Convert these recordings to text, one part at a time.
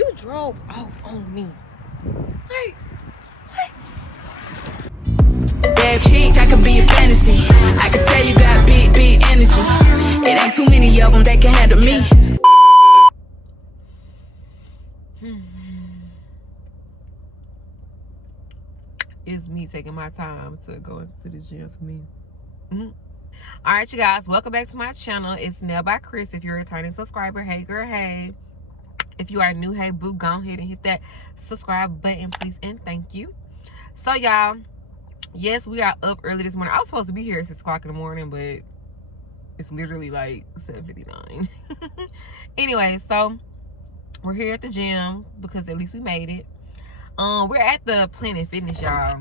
You drove off on me. Like, what? Bad chick, I could be a fantasy. I could tell you got big energy. It ain't too many of them that can handle me. It's me taking my time to go into the gym for me. All right, you guys, welcome back to my channel. It's Nail by Chris. If you're a returning subscriber, hey girl, hey. If you are new, hey boo, go ahead and hit that subscribe button, please, and thank you. So y'all, yes, we are up early this morning. I was supposed to be here at 6 o'clock in the morning, but it's literally like 7:59. Anyway, so we're here at the gym because at least we made it. We're at the Planet Fitness, y'all.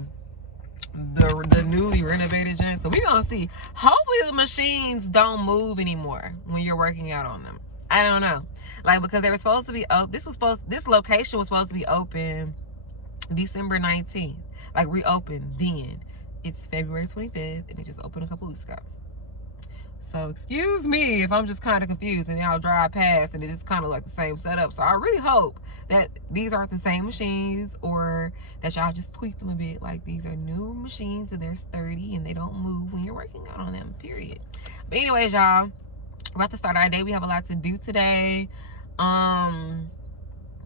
The newly renovated gym. So we're gonna see. Hopefully the machines don't move anymore when you're working out on them. I don't know. Like, because they were supposed to be this location was supposed to be open December 19th. Like, reopened then. It's February 25th and it just opened a couple weeks ago. So excuse me if I'm just kind of confused and y'all drive past and it's just kind of like the same setup. So I really hope that these aren't the same machines or that y'all just tweak them a bit. Like, these are new machines and they're sturdy and they don't move when you're working out on them, period. But anyways, y'all, we're about to start our day. We have a lot to do today.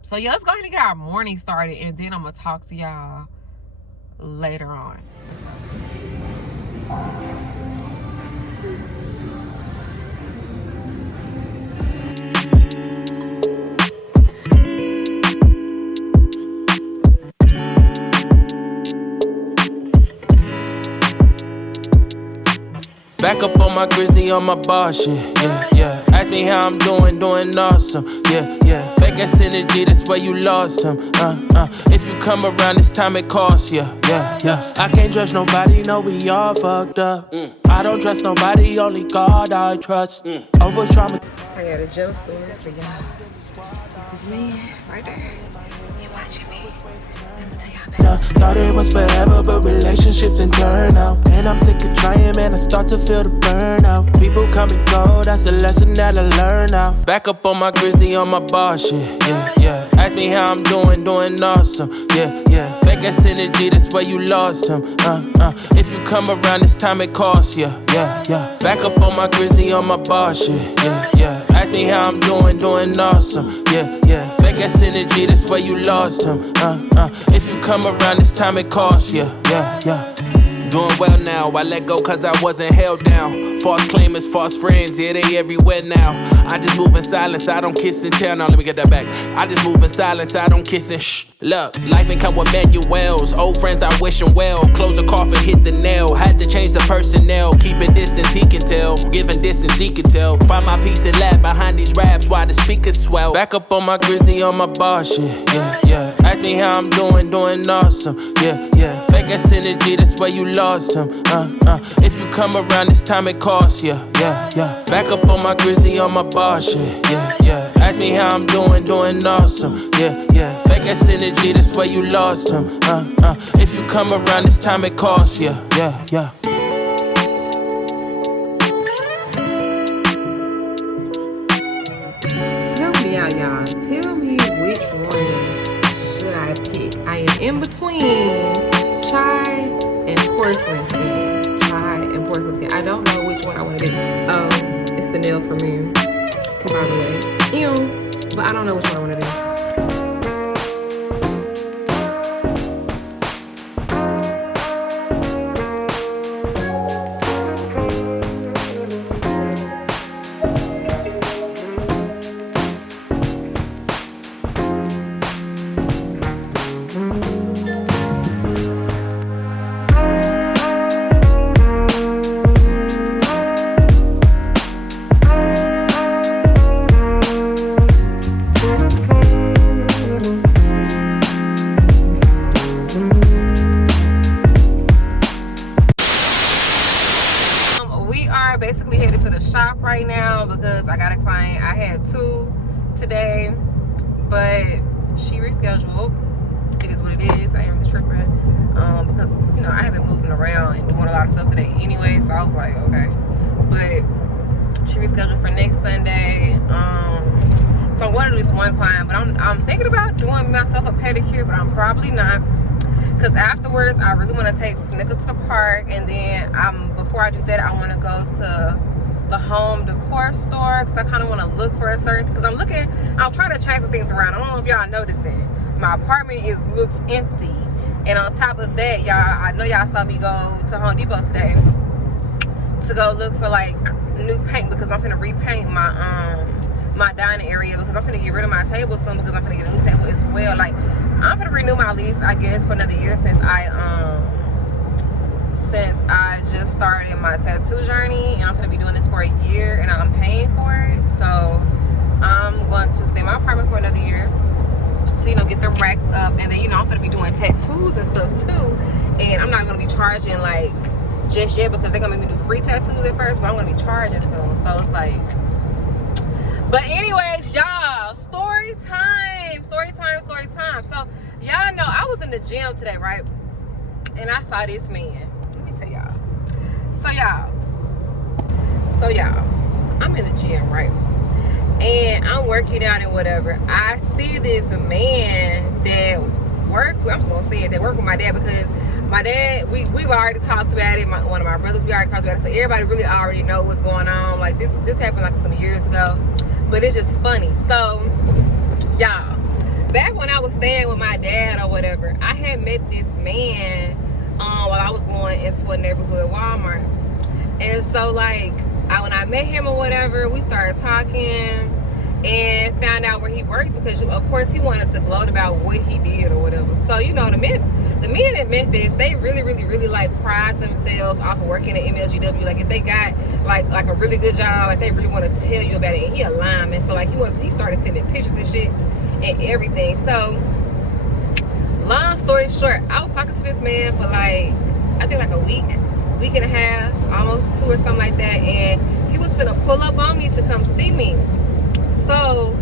So yeah, let's go ahead and get our morning started and then I'm gonna talk to y'all later on. Back up on my grizzly, on my bar shit, yeah. Ask me how I'm doing awesome, yeah. Fake ass energy, that's where you lost him, If you come around this time, it costs you, yeah. I can't judge nobody, no, we all fucked up. I don't trust nobody, only God I trust. Over trauma. I got a gym store for y'all. This is me, right there. You watching me. Thought it was forever, but relationships and turn out. And I'm sick of trying, man, I start to feel the burnout. People come and go, that's a lesson that I learn now. Back up on my grizzly, on my bar shit, yeah. Ask me how I'm doing awesome, yeah. Fake ass energy, that's where you lost him, If you come around this time, it costs you, yeah. Back up on my grizzly, on my bar shit, yeah. Ask me how I'm doing awesome, yeah. Fake ass energy, that's where you lost him, If you come around this time, it costs you, yeah. Doing well now, I let go cause I wasn't held down. False claimers, false friends, yeah, they everywhere now. I just move in silence, I don't kiss and tell. Now let me get that back. I just move in silence, I don't kiss and shh. Look, life ain't come with manuals. Old friends, I wish them well. Close the coffin, hit the nail. Had to change the personnel. Keeping distance, he can tell. Giving distance, he can tell. Find my peace and laugh behind these raps while the speakers swell. Back up on my grizzly, on my bar shit, yeah. Ask me how I'm doing awesome, yeah. Fake ass energy, that's where you lost him, If you come around this time, it costs you, yeah. Back up on my grizzly, on my bar shit, yeah. Ask me how I'm doing awesome, yeah. Fake ass energy, that's where you lost him, If you come around this time, it costs you, yeah. Help me out, y'all. Tell me which one should I pick. I am in between chai and porcelain skin. Chai and porcelain skin. I don't know which one I want to do. It's the nails for me, by the way. Ew. But I don't know which one I want to do. Basically headed to the shop right now because I got a client. I had 2 today, but she rescheduled. It is what it is. I am tripping because, you know, I have been moving around and doing a lot of stuff today anyway, so I was like, okay. But she rescheduled for next Sunday. So I'm going to do this one client, but I'm thinking about doing myself a pedicure, but I'm probably not. Because afterwards, I really want to take Snicker to the park, and then before I do that, I want to go to the home decor store because I kind of want to look for a certain, because I'm trying to change some things around. I don't know if y'all noticing. My apartment looks empty, and on top of that, y'all, I know y'all saw me go to Home Depot today to go look for like new paint, because I'm gonna repaint my dining area, because I'm gonna get rid of my table soon, because I'm gonna get a new table as well. Like, I'm gonna renew my lease, I guess, for another year since I just started my tattoo journey, and I'm gonna be doing this for a year, and I'm paying for it. So I'm going to stay in my apartment for another year to, you know, get them racks up, and then, you know, I'm gonna be doing tattoos and stuff too, and I'm not gonna be charging like just yet, because they're gonna make me do free tattoos at first, but I'm gonna be charging soon. So it's like, but anyways, y'all, story time. So y'all know I was in the gym today, right? And I saw this man. Let me tell y'all. So y'all, I'm in the gym, right? And I'm working out and whatever. I see this man that work with my dad, because my dad, we've already talked about it. One of my brothers, we already talked about it. So everybody really already know what's going on. Like, this happened like some years ago, but it's just funny. So y'all, back when I was staying with my dad or whatever, I had met this man while I was going into a neighborhood Walmart. And so like, when I met him or whatever, we started talking and found out where he worked, because of course he wanted to gloat about what he did or whatever. So, you know, the men in Memphis, they really like pride themselves off of working at MLGW. Like, if they got like a really good job, like, they really want to tell you about it. And he a lineman, so like he started sending pictures and shit and everything. So long story short, I was talking to this man for like, I think like a week and a half, almost 2 or something like that, and he was finna pull up on me to come see me. So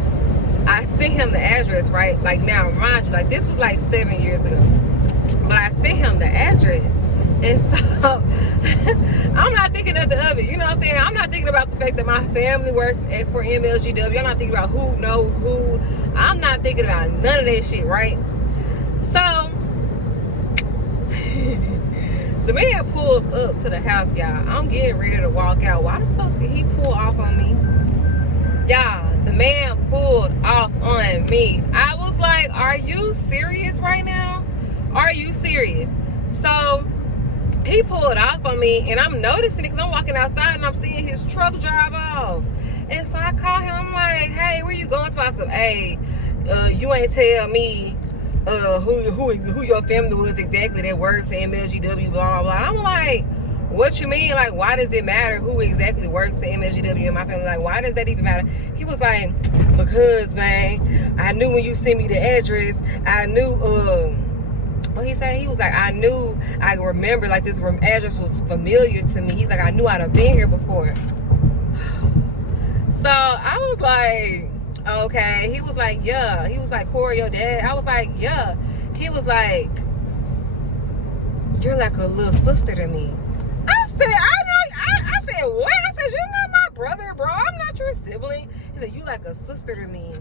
I sent him the address, right? Like, now mind you, like, this was like 7 years ago, but I sent him the address. And so I'm not thinking nothing of it, you know what I'm saying? I'm not thinking about the fact that my family worked for MLGW. I'm not thinking about who know who. I'm not thinking about none of that shit, right? So the man pulls up to the house, y'all. I'm getting ready to walk out. Why the fuck did he pull off on me? Y'all, the man pulled off on me. I was like, are you serious right now? Are you serious? So he pulled off on me, and I'm noticing it because I'm walking outside and I'm seeing his truck drive off. And so I call him. I'm like, hey, where you going to? I said, hey, you ain't tell me who your family was exactly that worked for MLGW, blah, blah, blah. I'm like, what you mean? Like, why does it matter who exactly works for MLGW in my family? Like, why does that even matter? He was like, because, man, I knew when you sent me the address, I knew, what he said? He was like, I remember, like, this address was familiar to me. He's like, I knew I'd have been here before. So I was like, okay. He was like, yeah. He was like, Corey, your dad? I was like, yeah. He was like, you're like a little sister to me. I said, I said, what? I said, you're not my brother, bro. I'm not your sibling. He said, you like a sister to me.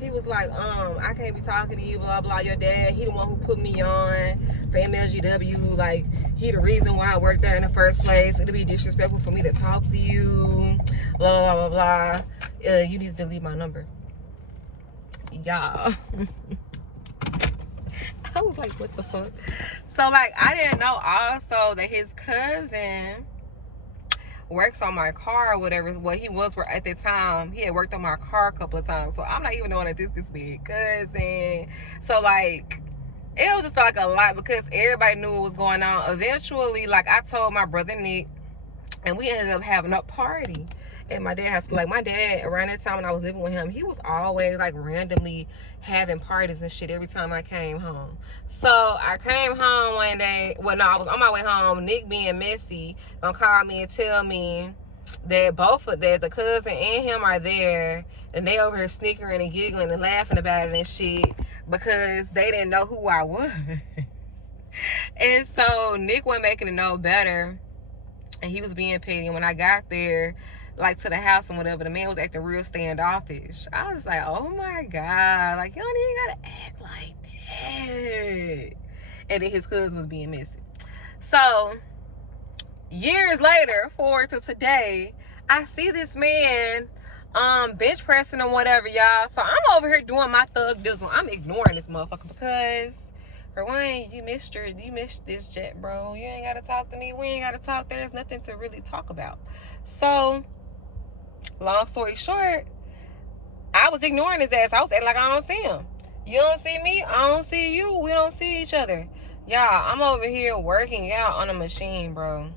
He was like, I can't be talking to you, blah, blah. Your dad, he the one who put me on for MLGW. Like, he the reason why I worked there in the first place. It'll be disrespectful for me to talk to you, blah, blah, blah, blah. You need to delete my number. Y'all. I was like, what the fuck? So, like, I didn't know also that his cousin works on my car or whatever. Well, he was at the time. He had worked on my car a couple of times. So, I'm not even knowing that this big cousin. So, like, it was just like a lot because everybody knew what was going on. Eventually, like, I told my brother Nick, and we ended up having a party at my dad's house. Like, my dad, around that time when I was living with him, he was always like randomly having parties and shit every time I came home. So I came home one day. Well, no, I was on my way home. Nick, being messy, gonna call me and tell me that the cousin and him are there, and they over here snickering and giggling and laughing about it and shit because they didn't know who I was. And so Nick wasn't making it no better, and he was being petty. And when I got there, like to the house and whatever, the man was acting real standoffish. I was like, oh my God, like you don't even gotta act like that. And then his cousin was being messy. So years later, forward to today, I see this man bench pressing or whatever, y'all. So I'm over here doing my thug dizzle. I'm ignoring this motherfucker because for one, you missed this jet, bro. You ain't gotta talk to me. We ain't gotta talk. There's nothing to really talk about. So long story short, I was ignoring his ass. I was acting like I don't see him. You don't see me, I don't see you. We don't see each other. Y'all, I'm over here working out on a machine, bro.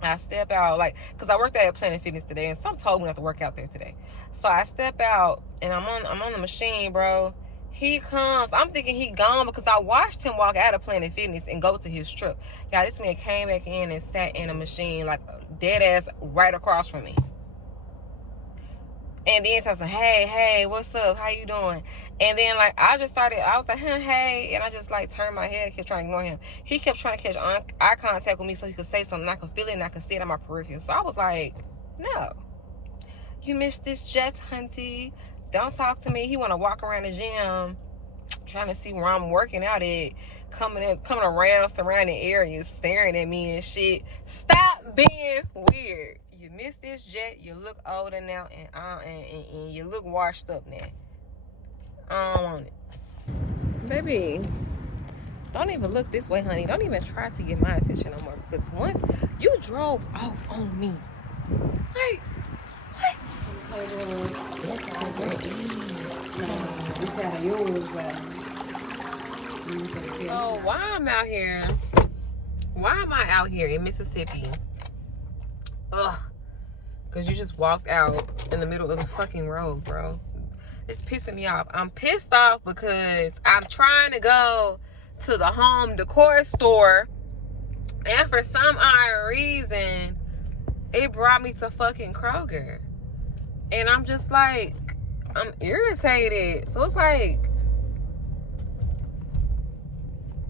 I step out, like, because I worked at Planet Fitness today, and some told me not to work out there today. So I step out, and I'm on the machine, bro. He comes. I'm thinking he gone because I watched him walk out of Planet Fitness and go to his truck. Y'all, this man came back in and sat in a machine, like, dead ass right across from me. And then I said, hey, what's up? How you doing? And then, like, I was like, hey. And I just, like, turned my head and kept trying to ignore him. He kept trying to catch eye contact with me so he could say something. And I could feel it and I could see it on my peripheral. So I was like, no. You missed this jet, hunty. Don't talk to me. He want to walk around the gym trying to see where I'm working out at. Coming around surrounding areas, staring at me and shit. Stop being weird. You missed this jet. You look older now, and you look washed up now. I don't want it, baby. Don't even look this way, honey. Don't even try to get my attention no more because once you drove off on me, like what? So why am I out here in Mississippi? Ugh. Because you just walked out in the middle of the fucking road, bro. It's pissing me off. I'm pissed off because I'm trying to go to the home decor store. And for some odd reason, it brought me to fucking Kroger. And I'm just like, I'm irritated. So it's like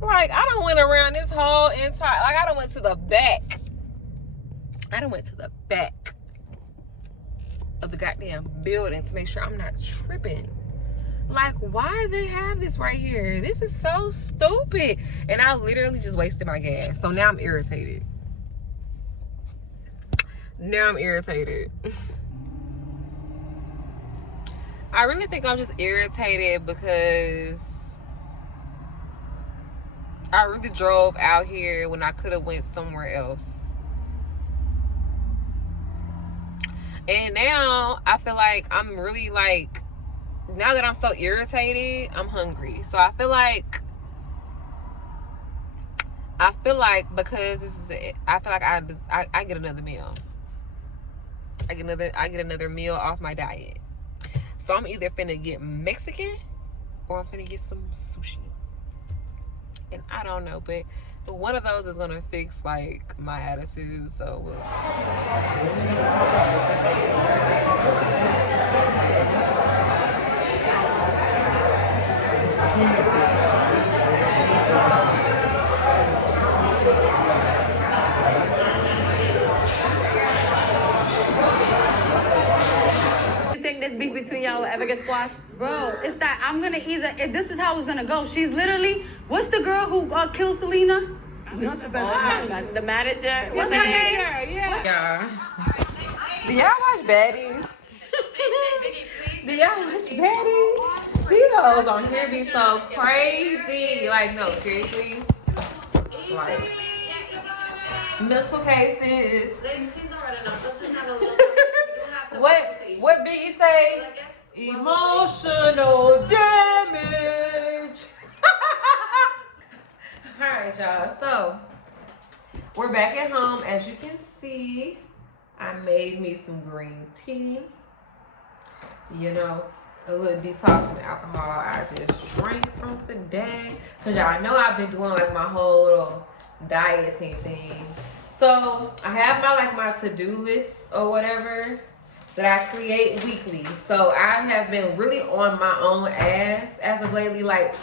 I done went around this whole entire, like I done went to the back. Of the goddamn building to make sure I'm not tripping. Like, why do they have this right here? This is so stupid. And I literally just wasted my gas. So now I'm irritated. I really think I'm just irritated because I really drove out here when I could have went somewhere else. And now I feel like I'm really like, now that I'm so irritated, I'm hungry. So I feel like because this is it, I feel like I get another meal. I get another meal off my diet. So I'm either finna get Mexican or I'm finna get some sushi. And I don't know, but one of those is gonna fix like my attitude. So we'll this beef between y'all will ever get squashed? Bro, it's that I'm gonna this is how it's gonna go. She's literally, what's the girl who killed Selena? Not the best friend. The manager. What's her name? Yeah. Do y'all watch Baddies? Do y'all watch Baddies? These hoes on here be so crazy. Like, no, seriously. Like, mental cases. Ladies, please don't write enough. Let's just have a little What Biggie say? Emotional damage. Alright, y'all. So we're back at home. As you can see, I made me some green tea. You know, a little detox from alcohol I just drank from today. Cause y'all know I've been doing like my whole little dieting thing. So I have my to-do list or whatever that I create weekly. So I have been really on my own ass as of lately, like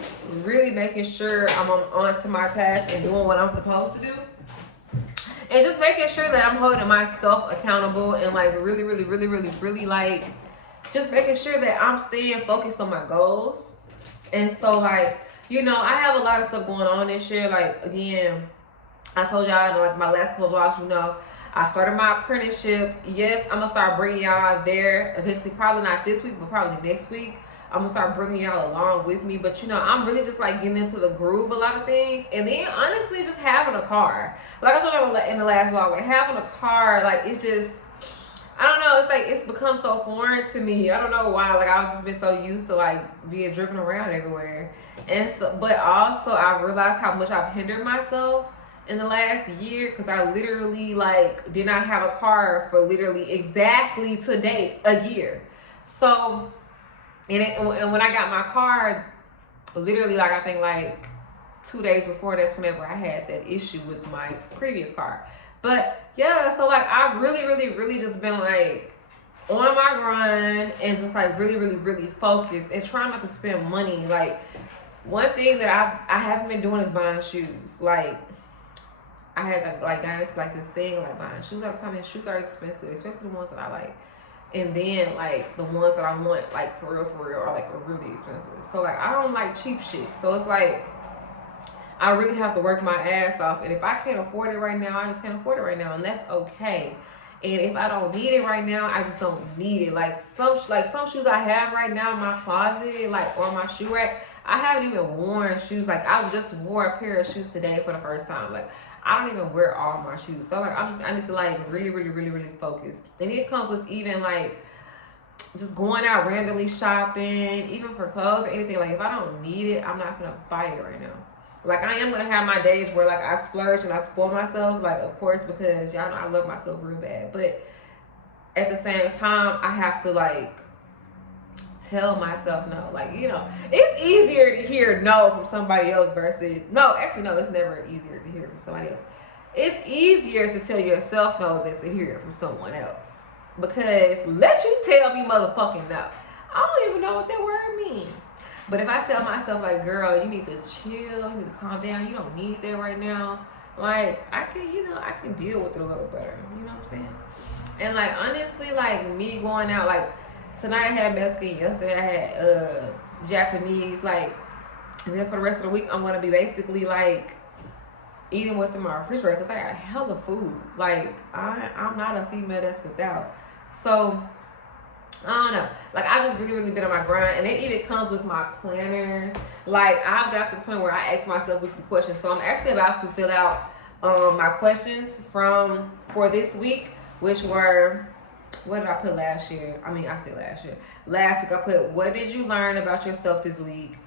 really making sure I'm on to my task and doing what I'm supposed to do. And just making sure that I'm holding myself accountable and like really like just making sure that I'm staying focused on my goals. And so like, you know, I have a lot of stuff going on this year. Like, again, I told y'all in like my last couple of vlogs, you know, I started my apprenticeship. Yes, I'm gonna start bringing y'all there eventually. Probably not this week, but probably next week. I'm gonna start bringing y'all along with me. But you know, I'm really just like getting into the groove of a lot of things. And then honestly, just having a car. Like I told y'all in the last vlog, like having a car, like it's just, I don't know, it's like it's become so foreign to me. I don't know why. Like I've just been so used to like being driven around everywhere. And so, but also I realized how much I've hindered myself in the last year, because I literally like did not have a car for literally exactly to date a year. So and when I got my car, literally like I think like 2 days before, that's whenever I had that issue with my previous car. But yeah, so like I've really just been like on my grind and just like really focused and trying not to spend money. Like one thing that I haven't been doing is buying shoes. Like I had like got into like this thing like buying shoes all the time, and shoes are expensive, especially the ones that I like. And then like the ones that I want like for real are like really expensive. So like I don't like cheap shit. So it's like I really have to work my ass off, and if I can't afford it right now, I just can't afford it right now, and that's okay. And if I don't need it right now, I just don't need it. Like some shoes I have right now in my closet, like on my shoe rack, I haven't even worn shoes. Like I just wore a pair of shoes today for the first time. Like I don't even wear all my shoes. So like I need to like really focus. And it comes with even like just going out randomly shopping, even for clothes or anything. Like if I don't need it, I'm not gonna buy it right now. Like I am gonna have my days where like I splurge and I spoil myself, like of course, because y'all know I love myself real bad. But at the same time, I have to like tell myself no. Like, you know, it's easier to hear no from somebody else versus no, actually no, it's never easier to hear it from somebody else. It's easier to tell yourself no than to hear it from someone else. Because let you tell me motherfucking no. I don't even know what that word means. But if I tell myself like, girl, you need to chill, you need to calm down, you don't need that right now, like I can, you know, I can deal with it a little better. You know what I'm saying? And like honestly, like me going out, like tonight I had Mexican, yesterday I had Japanese, like, and then for the rest of the week I'm gonna be basically like eating what's in my refrigerator, because I got hella food. Like I'm not a female that's without. So I don't know. Like I just really been on my grind, and it even comes with my planners. Like I've got to the point where I ask myself weekly questions. So I'm actually about to fill out my questions for this week, which were, what did I put last year? I mean, I said last year. Last week I put, what did you learn about yourself this week?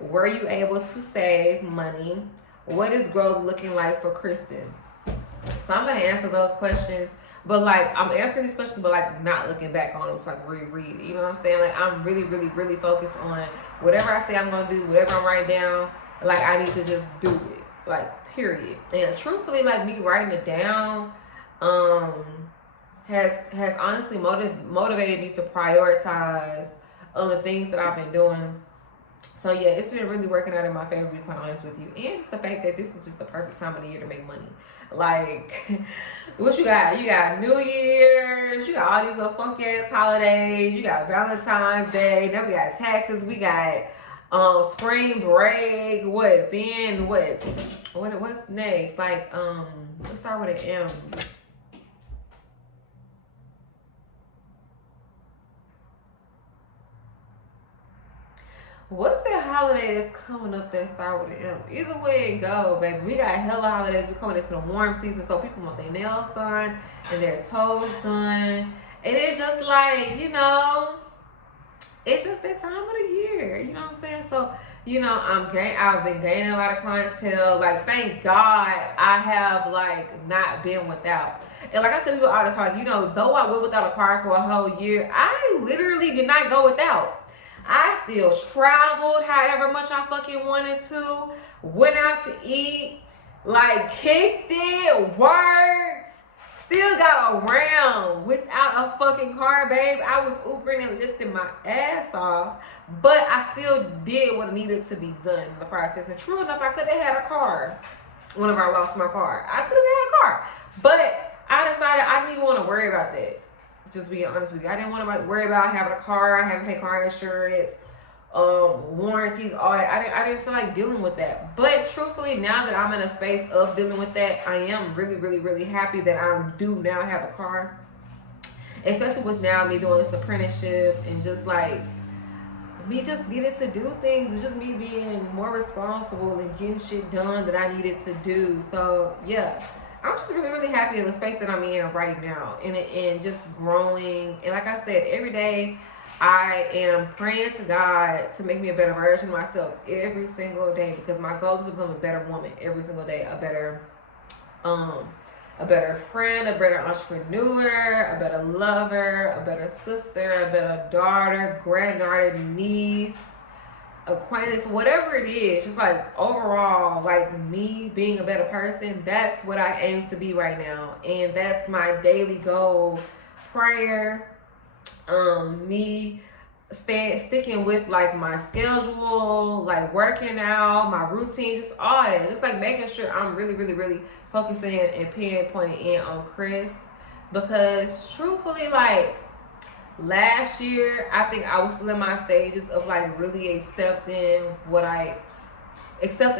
Were you able to save money? What is growth looking like for Kristen? So I'm gonna answer those questions. But like I'm answering these questions, but like not looking back on them to like reread it. You know what I'm saying? Like I'm really focused on whatever I say I'm gonna do, whatever I'm writing down. Like I need to just do it. Like period. And truthfully, like me writing it down, has honestly motivated me to prioritize the things that I've been doing. So yeah, it's been really working out in my favor, to be quite honest with you. And just the fact that this is just the perfect time of the year to make money. Like, what you got? You got New Year's, you got all these little funky ass holidays, you got Valentine's Day, then we got taxes, we got spring break, what's next? Like, let's start with an M. What's that holiday that's coming up that start with an M? Either way it go, baby. We got hella holidays. We're coming into the warm season, so people want their nails done and their toes done. And it's just like, you know, it's just that time of the year. You know what I'm saying? So, you know, I've been gaining a lot of clientele. Like, thank God I have, like, not been without. And like I tell people all the time, you know, though I went without a car for a whole year, I literally did not go without. I still traveled however much I fucking wanted to, went out to eat, like kicked it, worked, still got around without a fucking car, babe. I was Ubering and lifting my ass off, but I still did what needed to be done in the process. And true enough, I could have had a car whenever I lost my car. I could have had a car. But I decided I didn't even want to worry about that. Just being honest with you. I didn't want to worry about having a car, having to pay car insurance, warranties, all that. I didn't feel like dealing with that. But truthfully, now that I'm in a space of dealing with that, I am really, really, really happy that I do now have a car. Especially with now me doing this apprenticeship and just like me just needed to do things. It's just me being more responsible and getting shit done that I needed to do. So yeah, I'm just really, really happy in the space that I'm in right now, and just growing. And like I said, every day I am praying to God to make me a better version of myself every single day, because my goal is to become a better woman every single day, a better friend, a better entrepreneur, a better lover, a better sister, a better daughter, granddaughter, niece, acquaintance, whatever it is. Just like overall, like me being a better person, that's what I aim to be right now. And that's my daily goal. Prayer, me sticking with like my schedule, like working out, my routine, just all that. Just like making sure I'm really, really, really focusing and pinpointing in on Chris. Because truthfully, like last year, I think I was still in my stages of like really accepting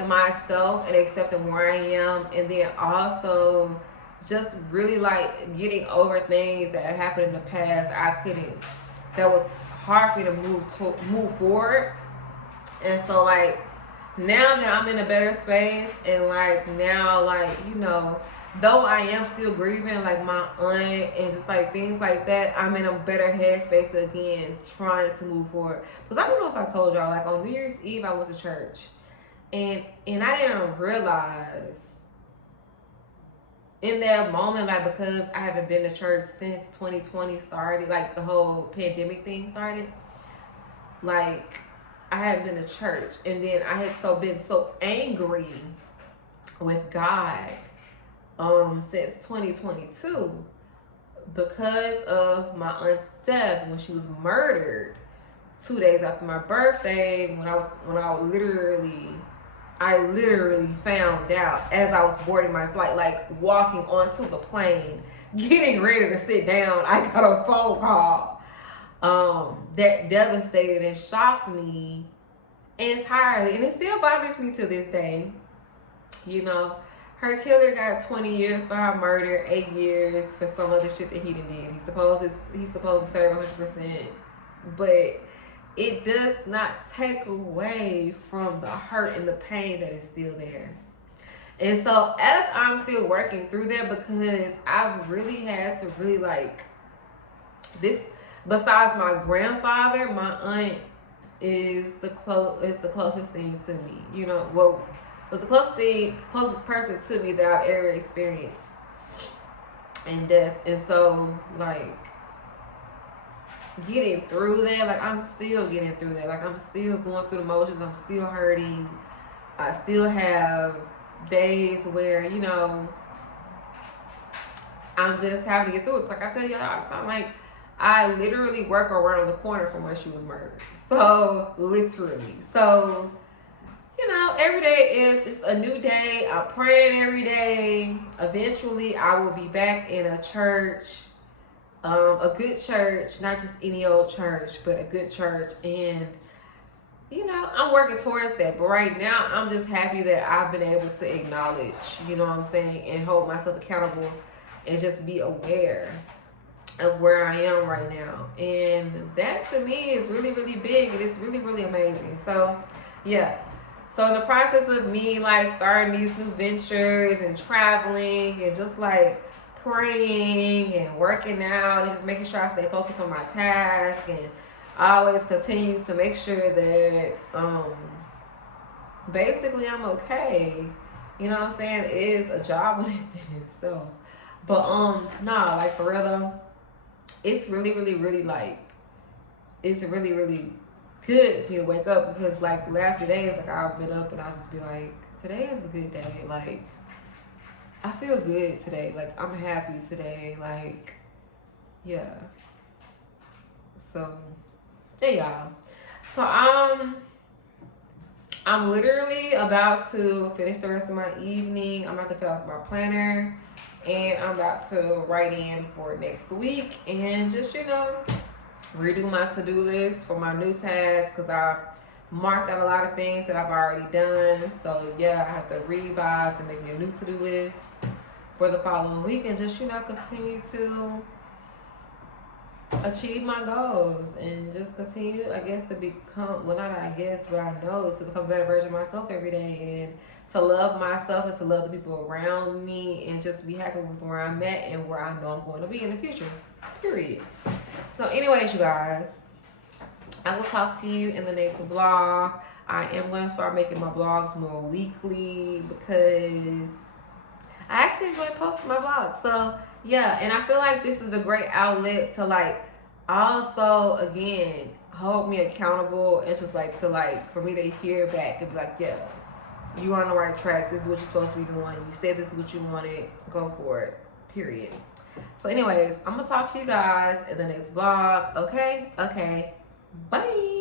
myself and accepting where I am, and then also just really like getting over things that happened in the past. That was hard for me to move forward. And so like now that I'm in a better space, and like now, like, you know, though I am still grieving like my aunt and just like things like that, I'm in a better headspace again, trying to move forward. Because I don't know if I told y'all, like on New Year's Eve I went to church, and I didn't realize in that moment, like, because I haven't been to church since 2020 started, like the whole pandemic thing started, like I hadn't been to church, and then I had been so angry with God since 2022 because of my aunt's death when she was murdered 2 days after my birthday, when I literally found out as I was boarding my flight, like walking onto the plane, getting ready to sit down. I got a phone call that devastated and shocked me entirely. And it still bothers me to this day. You know, her killer got 20 years for her murder, 8 years for some other shit that he done did. He's supposed to serve 100%. But it does not take away from the hurt and the pain that is still there. And so as I'm still working through that, because I've really had to really like this, besides my grandfather, my aunt is the closest thing to me. You know, well, was the closest person to me that I've ever experienced in death. And so like getting through that, like I'm still getting through that, like I'm still going through the motions, I'm still hurting, I still have days where, you know, I'm just having to get through it. Like I tell y'all all the time, like I literally work around the corner from where she was murdered. So literally, so you know, every day is just a new day. I'm praying every day. Eventually I will be back in a church, a good church, not just any old church, but a good church. And you know, I'm working towards that. But right now I'm just happy that I've been able to acknowledge, you know what I'm saying, and hold myself accountable and just be aware of where I am right now. And that to me is really, really big, and it's really, really amazing. So yeah, so in the process of me like starting these new ventures and traveling and just like praying and working out and just making sure I stay focused on my task, and I always continue to make sure that basically I'm okay. You know what I'm saying? It is a job in itself. But nah, like for real though, it's really, really, really like, it's really, really good for you to wake up, because like the last few days, like I've been up and I'll just be like, today is a good day. Like I feel good today. Like I'm happy today. Like yeah. So hey y'all. So I'm I'm literally about to finish the rest of my evening. I'm about to fill out my planner, and I'm about to write in for next week and just, you know, redo my to-do list for my new tasks, because I've marked out a lot of things that I've already done. So yeah, I have to revise and make me a new to-do list for the following week, and just, you know, continue to achieve my goals and just continue, I guess, to become, well, not I guess, but I know, to become a better version of myself every day, and to love myself and to love the people around me, and just be happy with where I'm at and where I know I'm going to be in the future, period. So anyways, you guys, I will talk to you in the next vlog. I am going to start making my vlogs more weekly, because I actually enjoy posting my vlogs. So yeah, and I feel like this is a great outlet to, like, also, again, hold me accountable, and just, like, to, like, for me to hear back and be like, yeah, you are on the right track. This is what you're supposed to be doing. You said this is what you wanted. Go for it. Period. So anyways, I'm going to talk to you guys in the next vlog. Okay? Okay. Bye.